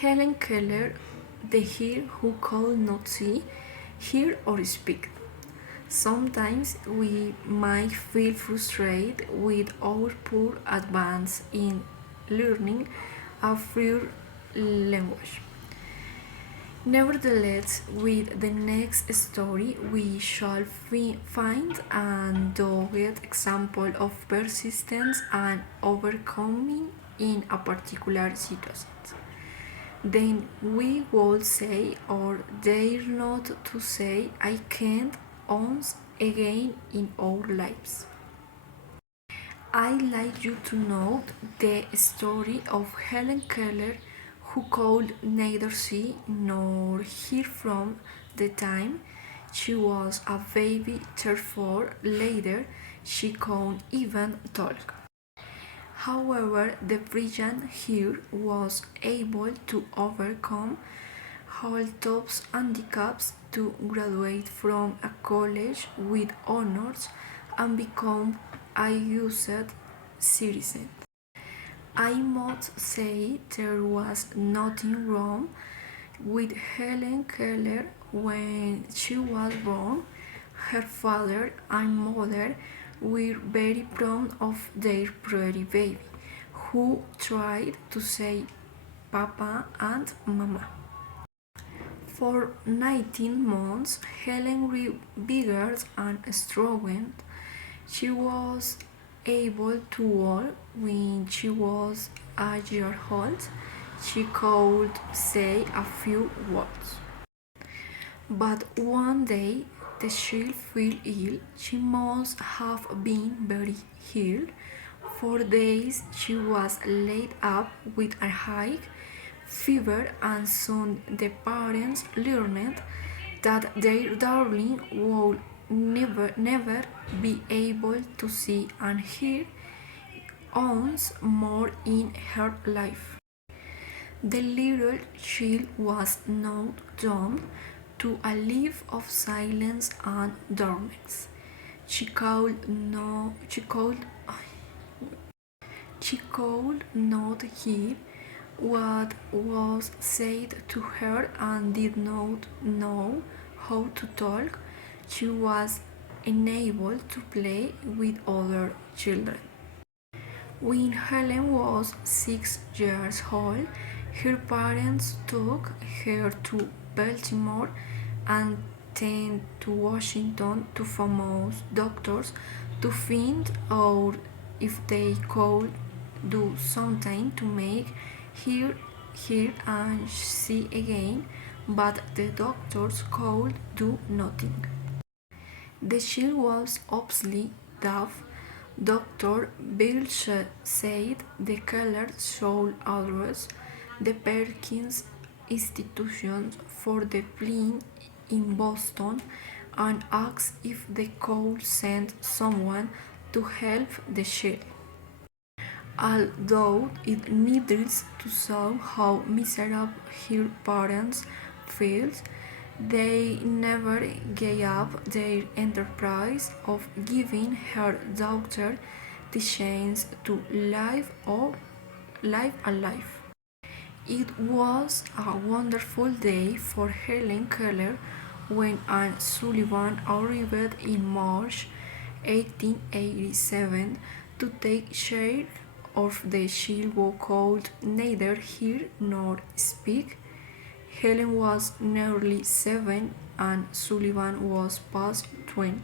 Helen Keller, the here who could not see, hear or speak. Sometimes we might feel frustrated with our poor advance in learning a foreign language. Nevertheless, with the next story, we shall find a dogged example of persistence and overcoming in a particular situation. Then we would say or dare not to say I can't once again in our lives. I'd like you to note the story of Helen Keller, who could neither see nor hear from the time she was a baby, therefore later she could even talk. However, the brilliant here was able to overcome all those handicaps to graduate from a college with honors and become a US citizen. I must say there was nothing wrong with Helen Keller when she was born. Her father and mother were very proud of their pretty baby, who tried to say Papa and Mama. For 19 months, Helen grew bigger and stronger. She was able to walk when she was a year old. She could say a few words. But one day the child fell ill. She must have been very ill. For days she was laid up with a high fever, and soon the parents learned that their darling would never be able to see and hear once more in her life. The little child was now doomed to a life of silence and darkness. She could no, she could not hear what was said to her and did not know how to talk. She was unable to play with other children. When Helen was 6 years old, her parents took her to Baltimore and then to Washington to famous doctors to find out if they could do something to make her hear and see again, but the doctors could do nothing. The child was obviously deaf. Dr. Bill said the Keller should address the Perkins Institution for the Blind in Boston and ask if they could send someone to help the child. Although it needless to show how miserable her parents felt, they never gave up their enterprise of giving her daughter the chance to live a life. It was a wonderful day for Helen Keller when Anne Sullivan arrived in March 1887 to take charge of the child who could neither hear nor speak. Helen was nearly 7 and Sullivan was past 20.